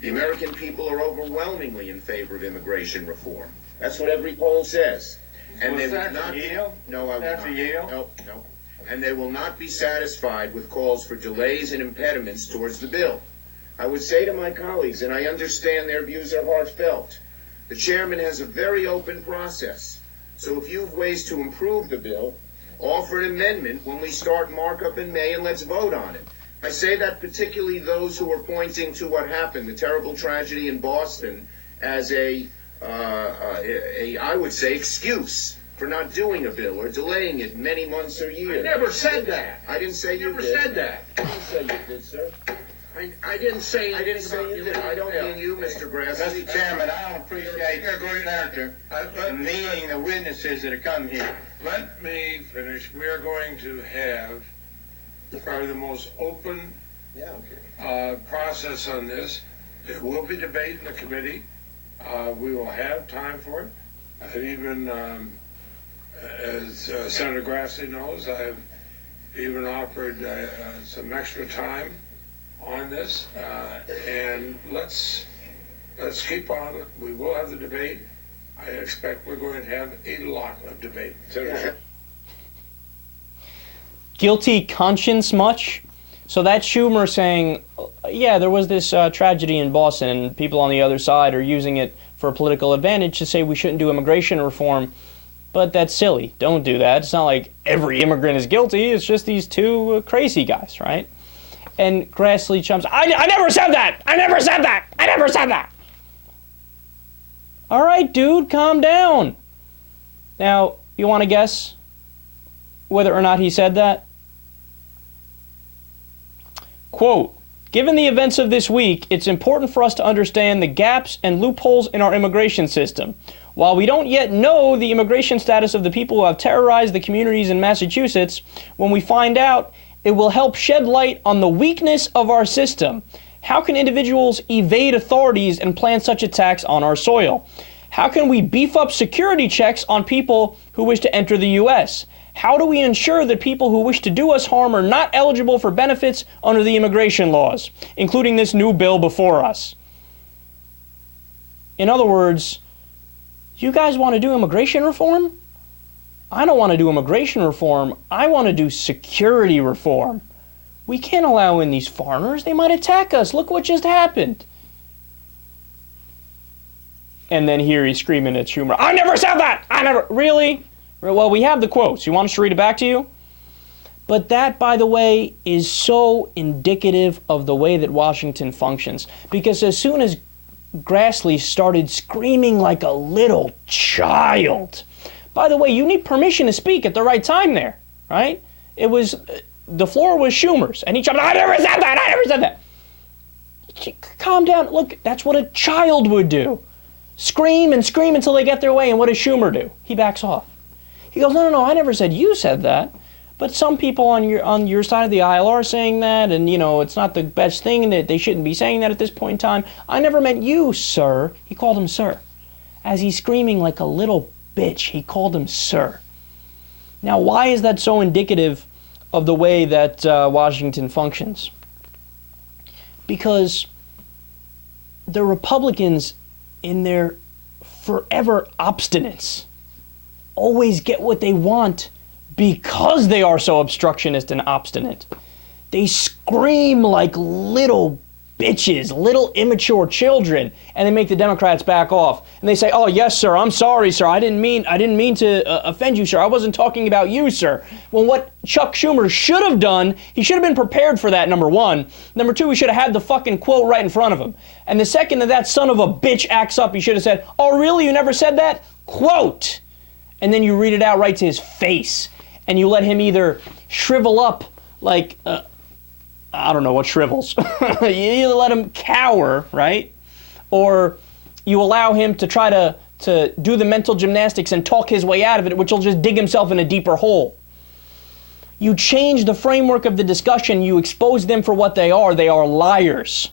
The American people are overwhelmingly in favor of immigration reform. That's what every poll says. And they will not be, no, I will not. No. And they will not be satisfied with calls for delays and impediments towards the bill. I would say to my colleagues, and I understand their views are heartfelt, the chairman has a very open process. So if you have ways to improve the bill, offer an amendment when we start markup in May and let's vote on it. I say that particularly those who are pointing to what happened, the terrible tragedy in Boston, as I would say, excuse for not doing a bill or delaying it many months or years. I never said that. I didn't say you did. Never said that. I didn't say you did, sir. I didn't say I didn't say you did. I don't mean you, Mr. Grassley. Mr. Chairman, I don't appreciate the meeting the witnesses that have come here. Let me finish. We are going to have probably the most open process on this. There will be debate in the committee. We will have time for it. And even as Senator Grassley knows, I have even offered some extra time on this, and let's keep on it. We will have the debate. I expect we're going to have a lot of debate. Guilty conscience much? So that's Schumer saying, yeah, there was this tragedy in Boston, and people on the other side are using it for a political advantage to say we shouldn't do immigration reform. But that's silly. Don't do that. It's not like every immigrant is guilty. It's just these two crazy guys, right? And Grassley chums, I never said that! I never said that! I never said that! All right, dude, calm down. Now, you want to guess whether or not he said that? Quote, given the events of this week, it's important for us to understand the gaps and loopholes in our immigration system. While we don't yet know the immigration status of the people who have terrorized the communities in Massachusetts, when we find out, it will help shed light on the weakness of our system. How can individuals evade authorities and plan such attacks on our soil? How can we beef up security checks on people who wish to enter the U.S.? How do we ensure that people who wish to do us harm are not eligible for benefits under the immigration laws, including this new bill before us? In other words, you guys want to do immigration reform? I don't want to do immigration reform. I want to do security reform. We can't allow in these foreigners. They might attack us. Look what just happened. And then here he's screaming at Schumer, I never said that! I never... Really? Well, we have the quotes. You want us to read it back to you? But that, by the way, is so indicative of the way that Washington functions. Because as soon as Grassley started screaming like a little child... By the way, you need permission to speak at the right time there, right? It was, the floor was Schumer's, and he shouted, I never said that, I never said that. Calm down. Look, that's what a child would do. Scream and scream until they get their way, and what does Schumer do? He backs off. He goes, no, I never said you said that. But some people on your side of the aisle are saying that, and, you know, it's not the best thing, and that they shouldn't be saying that at this point in time. I never meant you, sir. He called him sir. As he's screaming like a little bitch, he called him sir. Now, why is that so indicative of the way that Washington functions? Because the Republicans, in their forever obstinance, always get what they want because they are so obstructionist and obstinate. They scream like little bitches, little immature children, and they make the Democrats back off. And they say, oh, yes, sir, I'm sorry, sir. I didn't mean to offend you, sir. I wasn't talking about you, sir. Well, what Chuck Schumer should have done, he should have been prepared for that, number one. Number two, he should have had the fucking quote right in front of him. And the second that son of a bitch acts up, he should have said, oh, really? You never said that? Quote. And then you read it out right to his face. And you let him either shrivel up like... I don't know what shrivels. You either let him cower, right? Or you allow him to try to do the mental gymnastics and talk his way out of it, which will just dig himself in a deeper hole. You change the framework of the discussion. You expose them for what they are. They are liars.